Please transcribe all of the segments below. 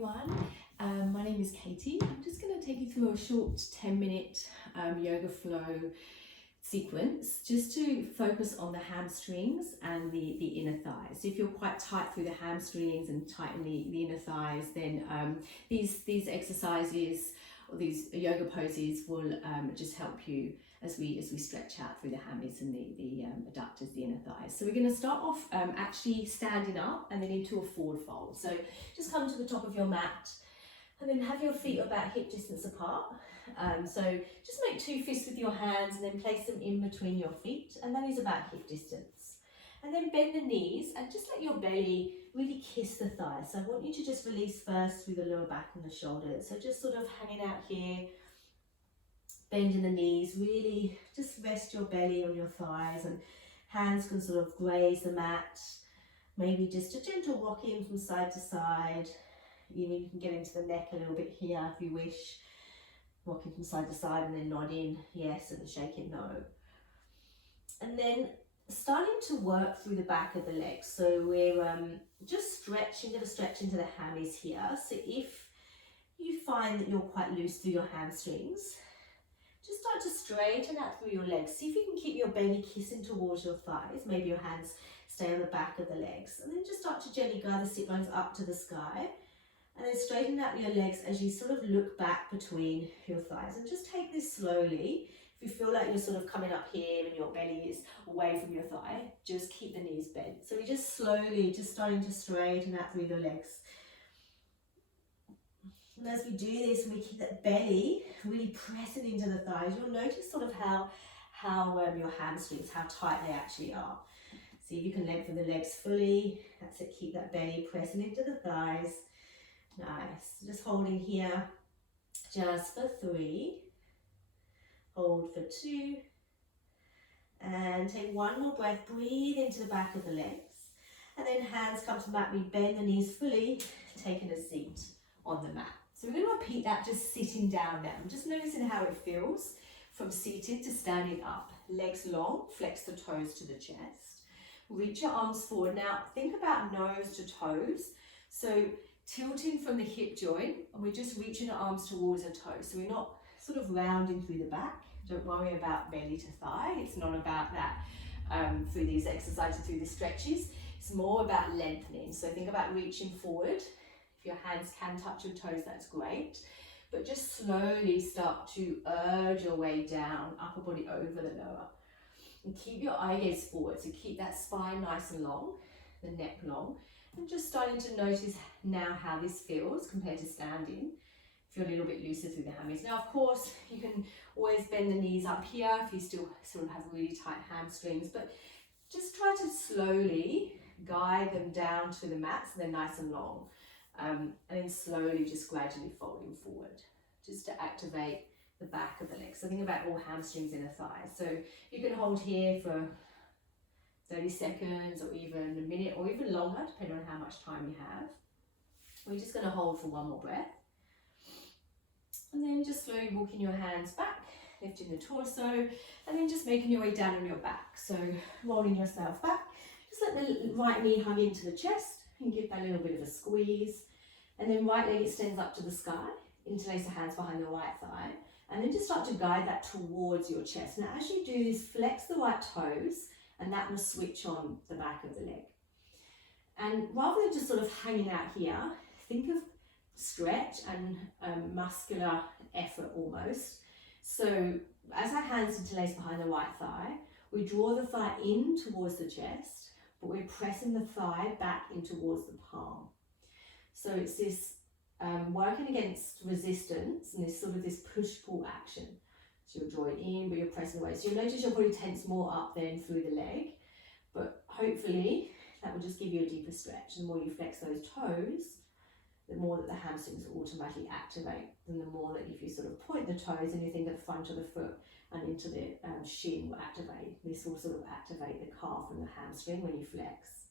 everyone. My name is Katie. I'm just going to take you through a short 10-minute yoga flow sequence just to focus on the hamstrings and the inner thighs. So if you're quite tight through the hamstrings and tight in the inner thighs, then these exercises or these yoga poses will just help you as we stretch out through the hammies and the adductors, the inner thighs. So we're going to start off actually standing up and then into a forward fold. So just come to the top of your mat and then have your feet about hip distance apart. So just make two fists with your hands and then place them in between your feet, and that is about hip distance. And then bend the knees and just let your belly really kiss the thighs. So I want you to just release first through the lower back and the shoulders. So just sort of hanging out here, bending the knees, really just rest your belly on your thighs, and hands can sort of graze the mat. Maybe just a gentle rocking from side to side. You can get into the neck a little bit here if you wish. Rocking from side to side and then nodding yes and shaking no. And then starting to work through the back of the legs. So we're just stretching, going to stretch into the hammies here. So if you find that you're quite loose through your hamstrings, just start to straighten out through your legs. See if you can keep your belly kissing towards your thighs. Maybe your hands stay on the back of the legs. And then just start to gently guide the sit bones up to the sky. And then straighten out your legs as you sort of look back between your thighs. And just take this slowly. If you feel like you're sort of coming up here and your belly is away from your thigh, just keep the knees bent. So we're just slowly just starting to straighten out through the legs. And as we do this, and we keep that belly really pressing into the thighs, you'll notice sort of how your hamstrings, how tight they actually are. See if you can lengthen the legs fully. That's it, keep that belly pressing into the thighs. Nice. Just holding here just for 3. Hold for 2. And take one more breath. Breathe into the back of the legs. And then hands come to the mat. We bend the knees fully, taking a seat on the mat. So we're going to repeat that just sitting down now. I'm just noticing how it feels from seated to standing up. Legs long, flex the toes to the chest. Reach your arms forward. Now think about nose to toes. So tilting from the hip joint, and we're just reaching our arms towards our toes. So we're not sort of rounding through the back. Don't worry about belly to thigh. It's not about that through these exercises, through the stretches. It's more about lengthening. So think about reaching forward. If your hands can touch your toes, that's great. But just slowly start to urge your way down, upper body over the lower. And keep your eye gaze forward. So keep that spine nice and long, the neck long. And just starting to notice now how this feels compared to standing. Feel a little bit looser through the hammies. Now, of course, you can always bend the knees up here if you still sort of have really tight hamstrings, but just try to slowly guide them down to the mat so they're nice and long. And then slowly just gradually folding forward, just to activate the back of the legs. So think about all hamstrings, inner thighs. So you can hold here for 30 seconds or even a minute or even longer, depending on how much time you have. We're just going to hold for one more breath. And then just slowly walking your hands back, lifting the torso, and then just making your way down on your back. So rolling yourself back. Just let the right knee hug into the chest and give that little bit of a squeeze. And then right leg extends up to the sky. Interlace the hands behind the right thigh. And then just start to guide that towards your chest. Now as you do this, flex the right toes, and that will switch on the back of the leg. And rather than just sort of hanging out here, think of stretch and muscular effort almost. So as our hands interlace behind the right thigh, we draw the thigh in towards the chest, but we're pressing the thigh back in towards the palm. So it's this working against resistance and this sort of this push-pull action. So you're drawing in, but you're pressing away. So you'll notice you'll probably tense more up then through the leg, but hopefully that will just give you a deeper stretch. The more you flex those toes, the more that the hamstrings automatically activate, and the more that if you sort of point the toes and you think at the front of the foot and into the shin will activate. This will sort of activate the calf and the hamstring when you flex.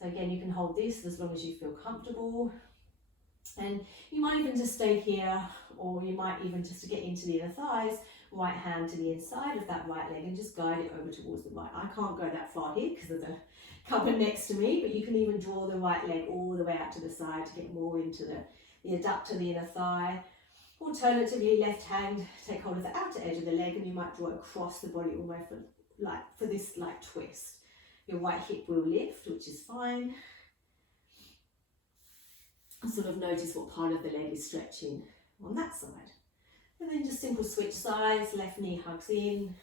So again, you can hold this as long as you feel comfortable. And you might even just stay here, or you might even just to get into the inner thighs, right hand to the inside of that right leg and just guide it over towards the right. I can't go that far here because of the cupboard next to me, but you can even draw the right leg all the way out to the side to get more into the adductor, the inner thigh. Alternatively, left hand, take hold of the outer edge of the leg and you might draw it across the body almost for this like twist. Your right hip will lift, which is fine. Sort of notice what part of the leg is stretching on that side. And then just simple switch sides, left knee hugs in,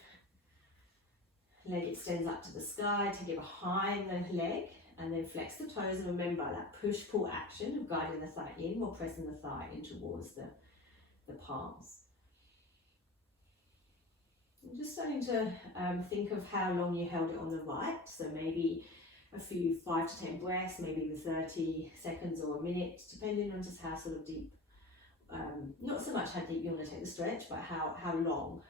leg extends up to the sky, take it behind the leg and then flex the toes, and remember that push-pull action of guiding the thigh in or pressing the thigh in towards the palms. I'm just starting to think of how long you held it on the right, so maybe a few 5 to 10 breaths, maybe with 30 seconds or a minute, depending on just how sort of deep, not so much how deep you want to take the stretch, but how long.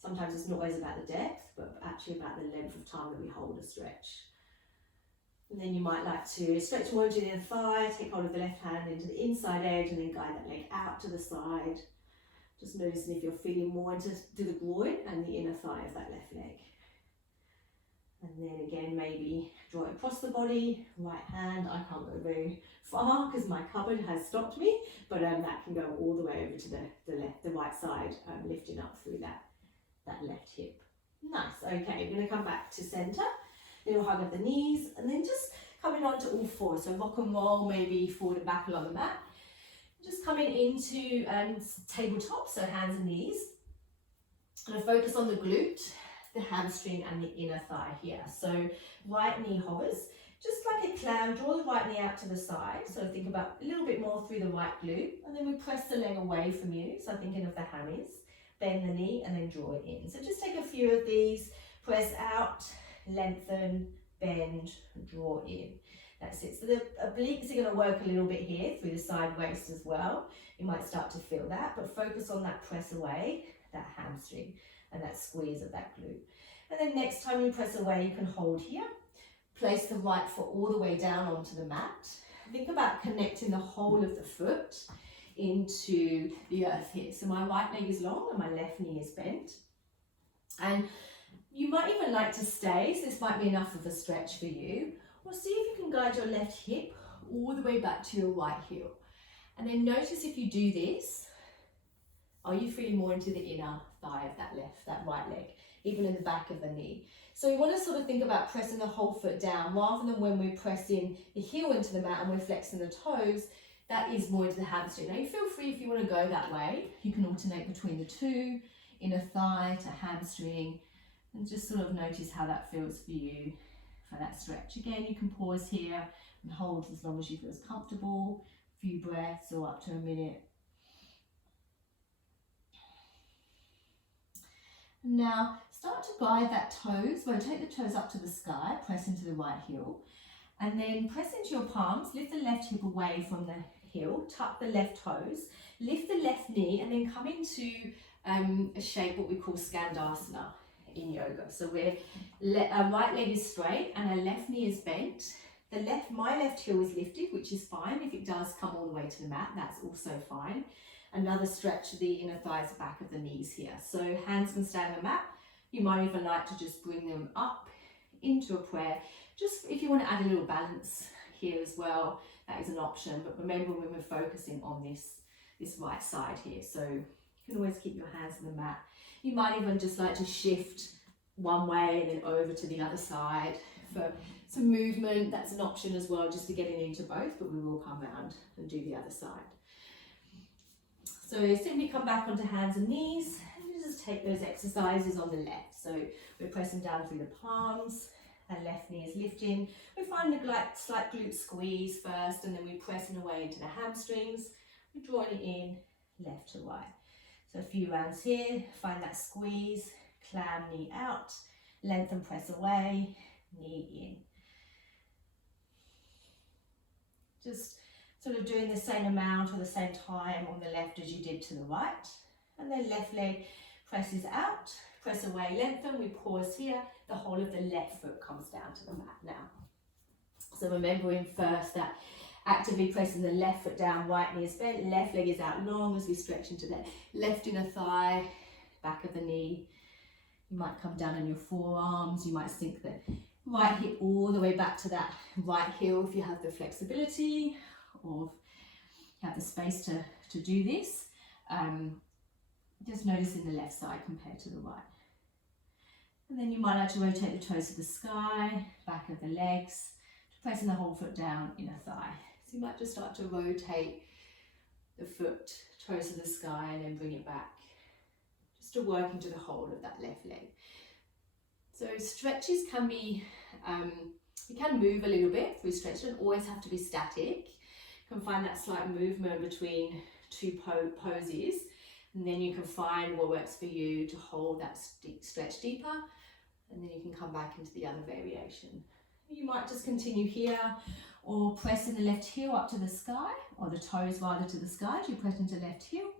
Sometimes it's not always about the depth, but actually about the length of time that we hold a stretch. And then you might like to stretch more into the inner thigh, take hold of the left hand into the inside edge and then guide that leg out to the side. Just noticing if you're feeling more into the groin and the inner thigh of that left leg. And then again, maybe draw it across the body, right hand. I can't go very far because my cupboard has stopped me, but that can go all the way over to the right side, lifting up through that left hip. Nice, okay, we're gonna come back to center. Little hug of the knees, and then just coming on to all fours. So rock and roll, maybe forward and back along the mat. Just coming into tabletop, so hands and knees. And focus on the glute, the hamstring, and the inner thigh here. So right knee hovers, just like a clown. Draw the right knee out to the side. So think about a little bit more through the right glute, and then we press the leg away from you. So thinking of the hammies. Bend the knee and then draw it in. So just take a few of these. Press out. Lengthen, bend, draw in. That's it. So the obliques are going to work a little bit here through the side waist as well. You might start to feel that, but focus on that press away, that hamstring, and that squeeze of that glute. And then next time you press away, you can hold here. Place the right foot all the way down onto the mat. Think about connecting the whole of the foot into the earth here. So my right leg is long and my left knee is bent. And you might even like to stay, so this might be enough of a stretch for you, or see if you can guide your left hip all the way back to your right heel. And then notice if you do this, are you feeling more into the inner thigh of that right leg, even in the back of the knee. So we want to sort of think about pressing the whole foot down rather than when we're pressing the heel into the mat and we're flexing the toes, that is more into the hamstring. Now you feel free if you want to go that way, you can alternate between the two, inner thigh to hamstring, and just sort of notice how that feels for you for that stretch. Again, you can pause here and hold as long as you feel comfortable, a few breaths or up to a minute. Now, start to guide that toes, rotate the toes up to the sky, press into the right heel, and then press into your palms, lift the left hip away from the heel, tuck the left toes, lift the left knee, and then come into a shape what we call Skandasana in yoga. So our right leg is straight and our left knee is bent. My left heel is lifted, which is fine. If it does come all the way to the mat, that's also fine. Another stretch of the inner thighs, back of the knees here. So hands can stay on the mat. You might even like to just bring them up into a prayer. Just if you want to add a little balance here as well, that is an option. But remember when we're focusing on this right side here. So you can always keep your hands on the mat. You might even just like to shift one way and then over to the other side for some movement. That's an option as well, just to get into both, but we will come around and do the other side. So simply come back onto hands and knees and just take those exercises on the left. So we're pressing down through the palms, our left knee is lifting. We find the slight glute squeeze first, and then we're pressing away into the hamstrings. We're drawing it in left to right. So a few rounds here, find that squeeze, clam knee out, lengthen, press away, knee in. Just sort of doing the same amount or the same time on the left as you did to the right. And then left leg presses out, press away, lengthen, we pause here, the whole of the left foot comes down to the mat now. So remembering first that actively pressing the left foot down, right knee is bent, left leg is out long as we stretch into the left inner thigh, back of the knee. You might come down on your forearms. You might sink the right hip all the way back to that right heel if you have the flexibility or have the space to do this. Just noticing the left side compared to the right. And then you might like to rotate the toes to the sky, back of the legs, pressing the whole foot down, inner thigh. So you might just start to rotate the foot, toes to the sky, and then bring it back, just to work into the whole of that left leg. So stretches can be, you can move a little bit through stretch. You don't always have to be static. You can find that slight movement between two poses, and then you can find what works for you to hold that stretch deeper, and then you can come back into the other variation. You might just continue here, or pressing the left heel up to the sky, or the toes rather to the sky as you press into left heel.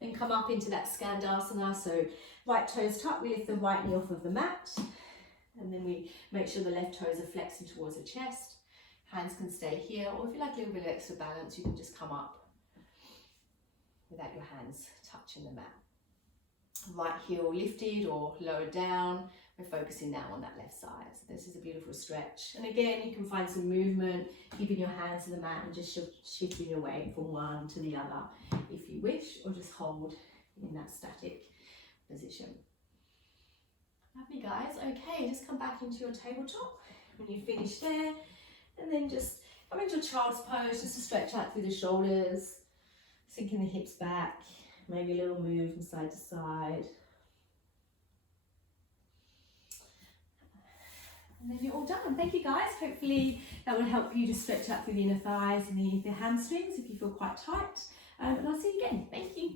Then come up into that Skandasana, so right toes tucked, we lift the right knee off of the mat, and then we make sure the left toes are flexing towards the chest. Hands can stay here, or if you like a little bit of extra balance, you can just come up without your hands touching the mat. Right heel lifted or lowered down. We're focusing now on that left side. So this is a beautiful stretch. And again, you can find some movement, keeping your hands to the mat and just shifting your weight from one to the other if you wish, or just hold in that static position. Lovely, guys. Okay, just come back into your tabletop when you finish there, and then just come into a child's pose just to stretch out through the shoulders, sinking the hips back, maybe a little move from side to side. And then you're all done. Thank you, guys. Hopefully that will help you to stretch out through the inner thighs and the hamstrings if you feel quite tight. And I'll see you again. Thank you.